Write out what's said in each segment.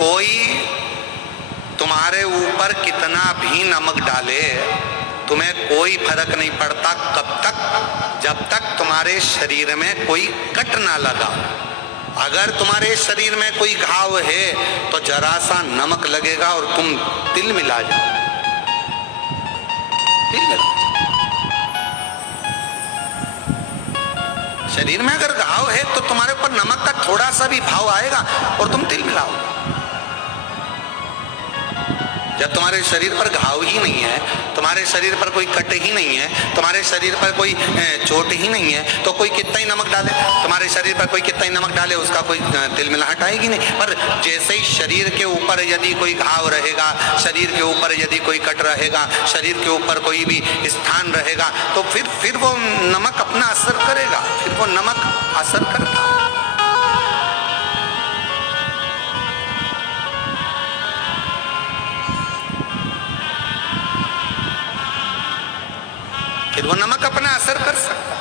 कोई तुम्हारे ऊपर कितना भी नमक डाले तुम्हें कोई फर्क नहीं पड़ता, कब तक, जब तक तुम्हारे शरीर में कोई कट ना लगा। अगर तुम्हारे शरीर में कोई घाव है तो जरा सा नमक लगेगा और तुम तिल मिला जाओ, तिल मिला। शरीर में अगर घाव है तो तुम्हारे ऊपर नमक का थोड़ा सा भी भाव आएगा और तुम तिल मिलाओ। जब तुम्हारे शरीर पर घाव ही नहीं है, तुम्हारे शरीर पर कोई कट ही नहीं है, तुम्हारे शरीर पर कोई चोट ही नहीं है, तो कोई कितना ही नमक डाले, तुम्हारे शरीर पर कोई कितना ही नमक डाले उसका कोई तिल मिलाहट आएगी नहीं। पर जैसे ही शरीर के ऊपर यदि कोई घाव रहेगा, शरीर के ऊपर यदि कोई कट रहेगा, शरीर के ऊपर कोई भी स्थान रहेगा, तो फिर वो नमक अपना असर करेगा, फिर वो नमक असर करता। फिर वो नमक अपना असर कर सकता।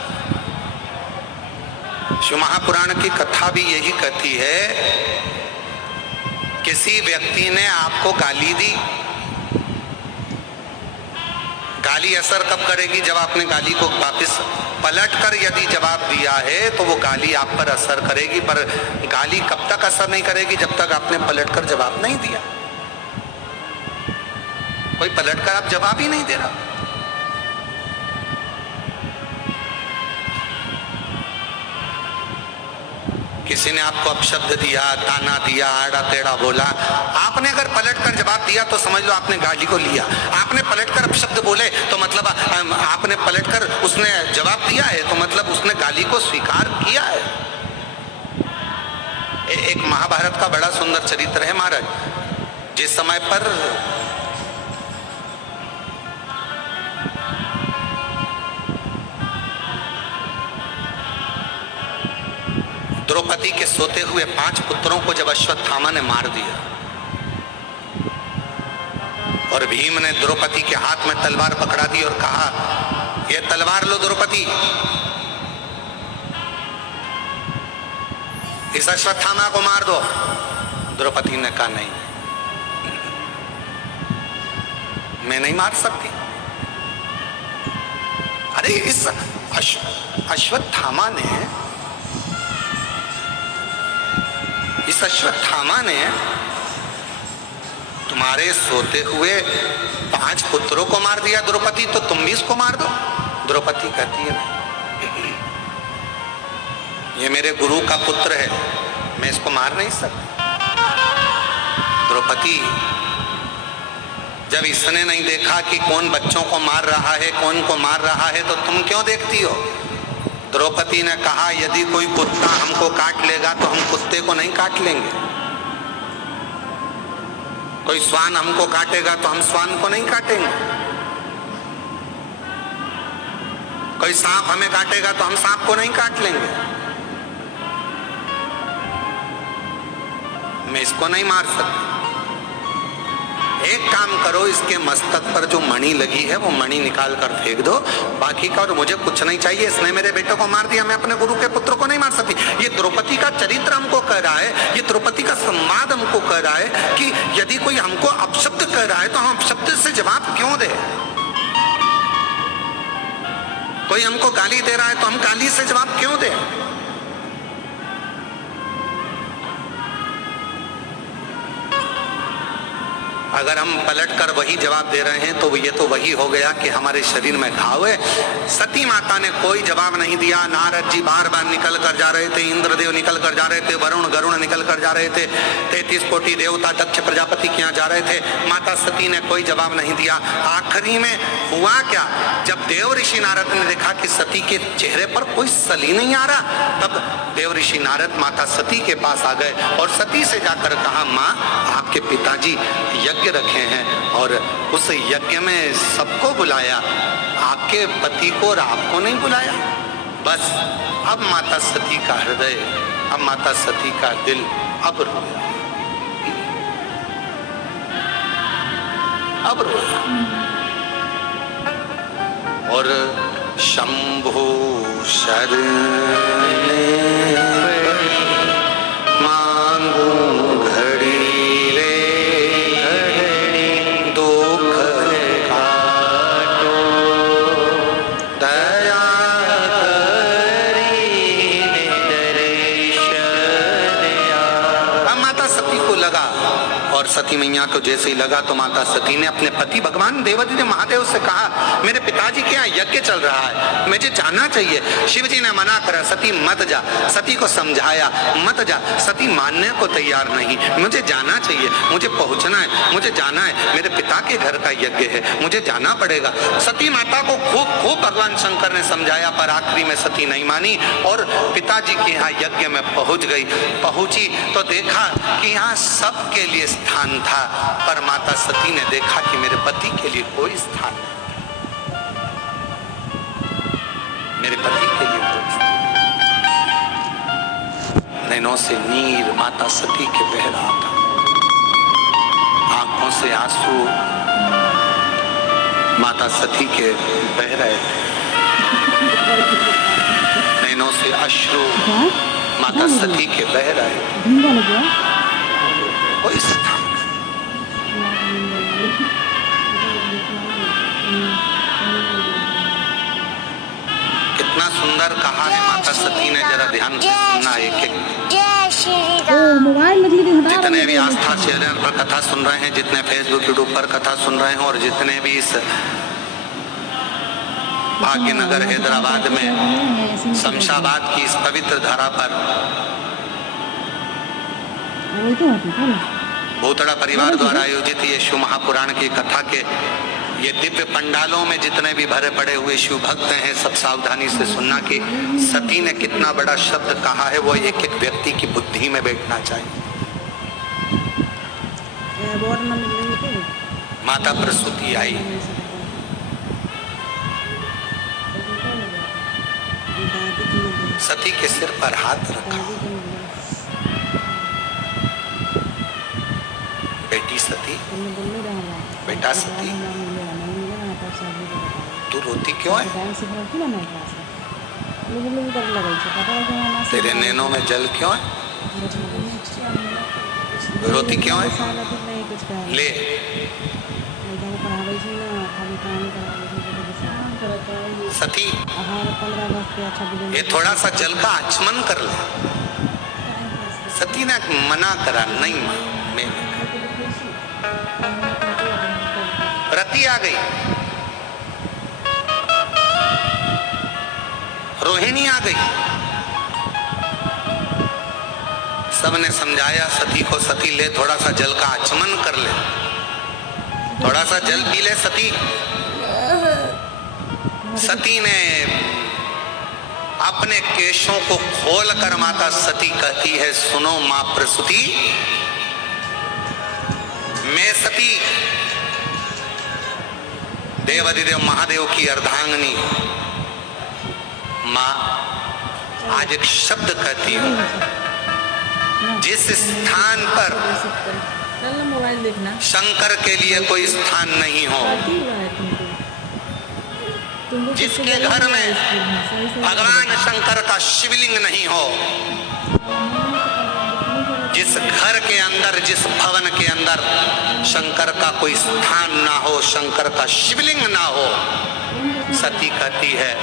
शिव महापुराण की कथा भी यही कहती है, किसी व्यक्ति ने आपको गाली दी, गाली असर कब करेगी, जब आपने गाली को वापस पलटकर यदि जवाब दिया है तो वो गाली आप पर असर करेगी। पर गाली कब तक असर नहीं करेगी, जब तक आपने पलटकर जवाब नहीं दिया। कोई पलटकर आप जवाब ही नहीं दे रहा। किसी ने आपको अपशब्द दिया, ताना दिया, आड़ा टेढ़ा बोला, आपने अगर पलटकर जवाब दिया तो समझ लो आपने गाली को लिया। आपने पलटकर अपशब्द बोले तो मतलब आपने पलटकर उसने जवाब दिया है, तो मतलब उसने गाली को स्वीकार किया है। एक महाभारत का बड़ा सुंदर चरित्र है महाराज। जिस समय पर द्रौपदी के सोते हुए 5 पुत्रों को जब अश्वत्थामा ने मार दिया और भीम ने द्रौपदी के हाथ में तलवार पकड़ा दी और कहा, ये तलवार लो द्रौपदी, इस अश्वत्थामा को मार दो। द्रौपदी ने कहा, नहीं, मैं नहीं मार सकती। अरे इस अश्वत्थामा ने तुम्हारे सोते हुए 5 पुत्रों को मार दिया द्रौपदी, तो तुम भी इसको मार दो। द्रौपदी कहती है, ये मेरे गुरु का पुत्र है, मैं इसको मार नहीं सकती। द्रौपदी, जब इसने नहीं देखा कि कौन बच्चों को मार रहा है, कौन को मार रहा है, तो तुम क्यों देखती हो? द्रौपदी ने कहा, यदि कोई कुत्ता हमको काट लेगा तो हम कुत्ते को नहीं काट लेंगे, कोई श्वान हमको काटेगा तो हम श्वान को नहीं काटेंगे, कोई सांप हमें काटेगा तो हम सांप को नहीं काट लेंगे, मैं इसको नहीं मार सकती। एक काम करो, इसके मस्तक पर जो मणि लगी है वो मणि निकाल कर फेंक दो, बाकी का और मुझे कुछ नहीं चाहिए। इसने मेरे बेटे को मार दिया, मैं अपने गुरु के पुत्र को नहीं मार सकती। ये द्रौपदी का चरित्र हमको कह रहा है, ये द्रौपदी का संवाद हमको कह रहा है कि यदि कोई हमको अपशब्द कह रहा है तो हम अपशब्द से जवाब क्यों दे। कोई हमको गाली दे रहा है तो हम गाली से जवाब क्यों दे। अगर हम पलटकर वही जवाब दे रहे हैं तो ये तो वही हो गया कि हमारे शरीर में घाव है। सती माता ने कोई जवाब नहीं दिया। नारद जी बार बार निकल कर जा रहे थे, इंद्रदेव निकल कर जा रहे थे, वरुण गरुण निकल कर जा रहे थे, 33 कोटि देवता दक्ष प्रजापति के यहाँ जा रहे थे। माता सती ने कोई जवाब नहीं दिया। आखिरी में हुआ क्या, जब देव ऋषि नारद ने देखा कि सती के चेहरे पर कोई सली नहीं आ रहा, तब देव ऋषि नारद माता सती के पास आ गए और सती से जाकर कहा, माँ आपके पिताजी यज्ञ रखे हैं और उस यज्ञ में सबको बुलाया, आपके पति को और आपको नहीं बुलाया। बस अब माता सती का हृदय, अब माता सती का दिल अब रोया, अब रोया। और शंभो शरण मांगू घड़ी लगा और सती मैया को जैसे ही लगा तो माता सती ने अपने पति भगवान देवादिदेव महादेव से कहा, मेरे पिताजी के यहाँ यज्ञ चल रहा है, मुझे जाना चाहिए। शिव जी ने मना करा, सती मत जा। सती को समझाया, मत जा। सती मानने को तैयार नहीं, मुझे जाना चाहिए, मुझे पहुंचना है, मुझे जाना है, मेरे पिता के घर का यज्ञ है, मुझे जाना पड़ेगा। सती माता को खूब खूब भगवान शंकर ने समझाया, पर आखिरी में सती नहीं मानी और पिताजी के यहाँ यज्ञ में पहुंच गई। पहुंची तो देखा कि यहाँ सबके लिए स्थान था, पर माता सती ने देखा कि मेरे पति के लिए कोई स्थान नहीं, मेरे पति के लिए कोई स्थान। नैनों से नीर माता सती के बह रहा था, आंखों से आंसू माता सती के बह रहे थे, नैनों से अश्रु माता सती के बह रहे। कोई स्थान कितना सुंदर कहा है माता सती ने, जरा ध्यान से सुनना। एक जितने भी आस्था चैनल पर कथा सुन रहे हैं, जितने फेसबुक यूट्यूब पर कथा सुन रहे हैं और जितने भी इस भाग्यनगर हैदराबाद में शमशाबाद की इस पवित्र धरा पर भूतड़ा परिवार द्वारा आयोजित ये शिव महापुराण की कथा के ये दिव्य पंडालों में जितने भी भरे पड़े हुए शिव भक्त हैं, सब सावधानी से सुनना कि सती ने कितना बड़ा शब्द कहा है, वो एक एक व्यक्ति की बुद्धि में बैठना चाहिए। माता प्रसूति आई, सती के सिर पर हाथ रखा, बेटी सती, बेटा सती, तू रोती क्यों है? तेरे नैनों में जल क्यों है? रोती क्यों है? ले सती, ये थोड़ा सा जल का आचमन कर ले। सती ने मना करा, नहीं मैं रति आ गई, रोहिणी आ गई, सबने समझाया सती को, सती ले थोड़ा सा जल का आचमन कर ले, थोड़ा सा जल पी ले सती। सती ने अपने केशों को खोलकर माता सती कहती है, सुनो मां प्रसूति, मैं सती देवादिदेव महादेव की अर्धांगिनी मां आज एक शब्द कहती हूं, जिस स्थान पर शंकर के लिए कोई स्थान नहीं हो, जिसके घर में भगवान शंकर का शिवलिंग नहीं हो, जिस घर के अंदर, जिस भवन के अंदर शंकर का कोई स्थान ना हो, शंकर का शिवलिंग ना हो, सती कहती है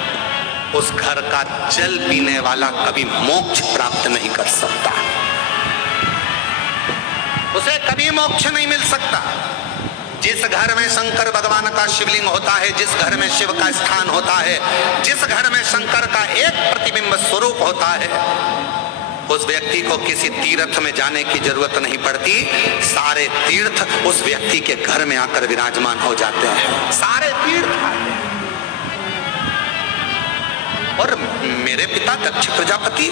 उस घर का जल पीने वाला कभी मोक्ष प्राप्त नहीं कर सकता, उसे कभी मोक्ष नहीं मिल सकता। जिस घर में शंकर भगवान का शिवलिंग होता है, जिस घर में शिव का स्थान होता है, जिस घर में शंकर का एक प्रतिबिंब स्वरूप होता है, उस व्यक्ति को किसी तीर्थ में जाने की जरूरत नहीं पड़ती, सारे तीर्थ उस व्यक्ति के घर में आकर विराजमान हो जाते हैं, सारे तीर्थ। और मेरे पिता दक्ष प्रजापति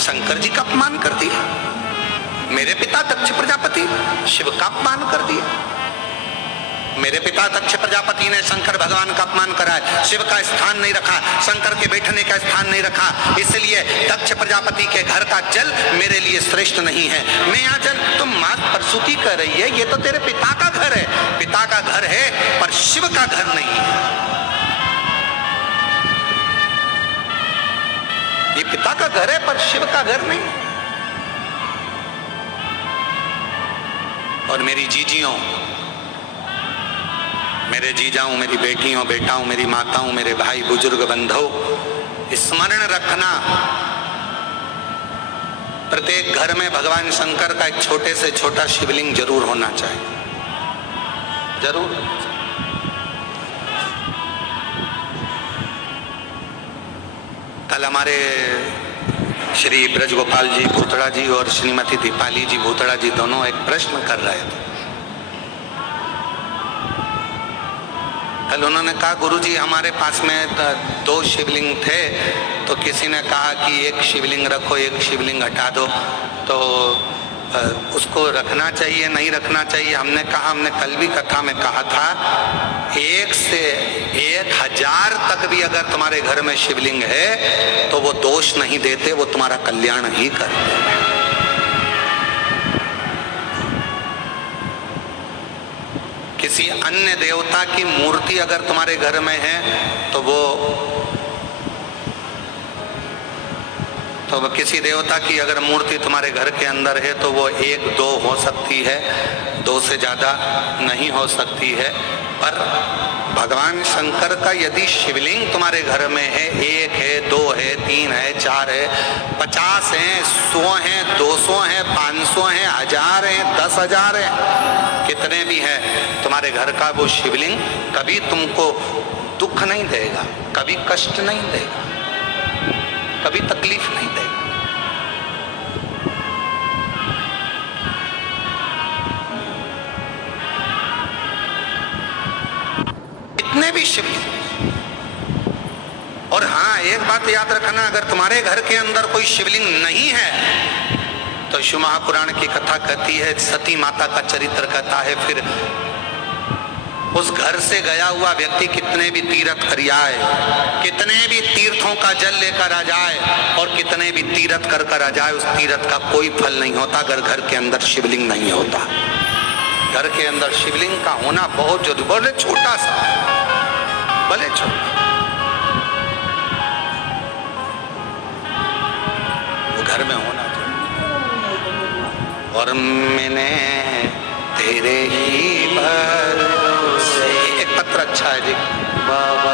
शंकर जी का अपमान कर दिया, मेरे पिता दक्ष प्रजापति शिव का अपमान कर दिया, मेरे पिता दक्ष प्रजापति ने शंकर भगवान का अपमान करा है, शिव का स्थान नहीं रखा, शंकर के बैठने का स्थान नहीं रखा, इसलिए दक्ष प्रजापति के घर का जल मेरे लिए श्रेष्ठ नहीं है। मैं यहाँ जल, तुम मां प्रसूति कर रही है, ये तो तेरे पिता का घर है, पिता का घर है पर शिव का घर नहीं है, ये पिता का घर है पर शिव का घर नहीं। और मेरी जीजियों, मेरे जीजाओं, मेरी बेटियों, बेटाओं, मेरी माताओं, मेरे भाई बुजुर्ग बंधुओं, स्मरण रखना प्रत्येक घर में भगवान शंकर का एक छोटे से छोटा शिवलिंग जरूर होना चाहिए, जरूर। कल हमारे श्री ब्रजगोपाल जी भूतड़ा जी और श्रीमती दीपाली जी भूतड़ा जी दोनों एक प्रश्न कर रहे थे। कल उन्होंने कहा, गुरुजी हमारे पास में 2 शिवलिंग थे, तो किसी ने कहा कि एक शिवलिंग रखो, एक शिवलिंग हटा दो, तो उसको रखना चाहिए नहीं रखना चाहिए। हमने कहा, हमने कल भी कथा में कहा था, 1 से 1000 तक भी अगर तुम्हारे घर में शिवलिंग है तो वो दोष नहीं देते, वो तुम्हारा कल्याण ही करते। किसी अन्य देवता की मूर्ति अगर तुम्हारे घर में है तो किसी देवता की अगर मूर्ति तुम्हारे घर के अंदर है तो वो 1-2 हो सकती है, 2 से ज्यादा नहीं हो सकती है। पर भगवान शंकर का यदि शिवलिंग तुम्हारे घर में है, 1 है, 2 है, 3 है, 4 है, 50 है, 100 है, 200 है, 500 है, 1000 है, 10,000 है, कितने भी हैं, तुम्हारे घर का वो शिवलिंग कभी तुमको दुख नहीं देगा, कभी कष्ट नहीं देगा, कभी तकलीफ नहीं देगा। इतने भी शिवलिंग। और हाँ, एक बात याद रखना, अगर तुम्हारे घर के अंदर कोई शिवलिंग नहीं है तो शिव महापुराण की कथा कहती है, सती माता का चरित्र कहता है, फिर उस घर से गया हुआ व्यक्ति कितने भी तीर्थ कर आए, कितने भी तीर्थों का जल लेकर आ जाए और कितने भी तीर्थ कर आ जाए, उस तीर्थ का कोई फल नहीं होता अगर घर के अंदर शिवलिंग नहीं होता। घर के अंदर शिवलिंग का होना बहुत जरूरी, भले छोटा सा, भले छोटा, वो घर में होना चाहिए। और मैंने तेरे ही भरोसे, एक पत्र अच्छा है जी, बाबा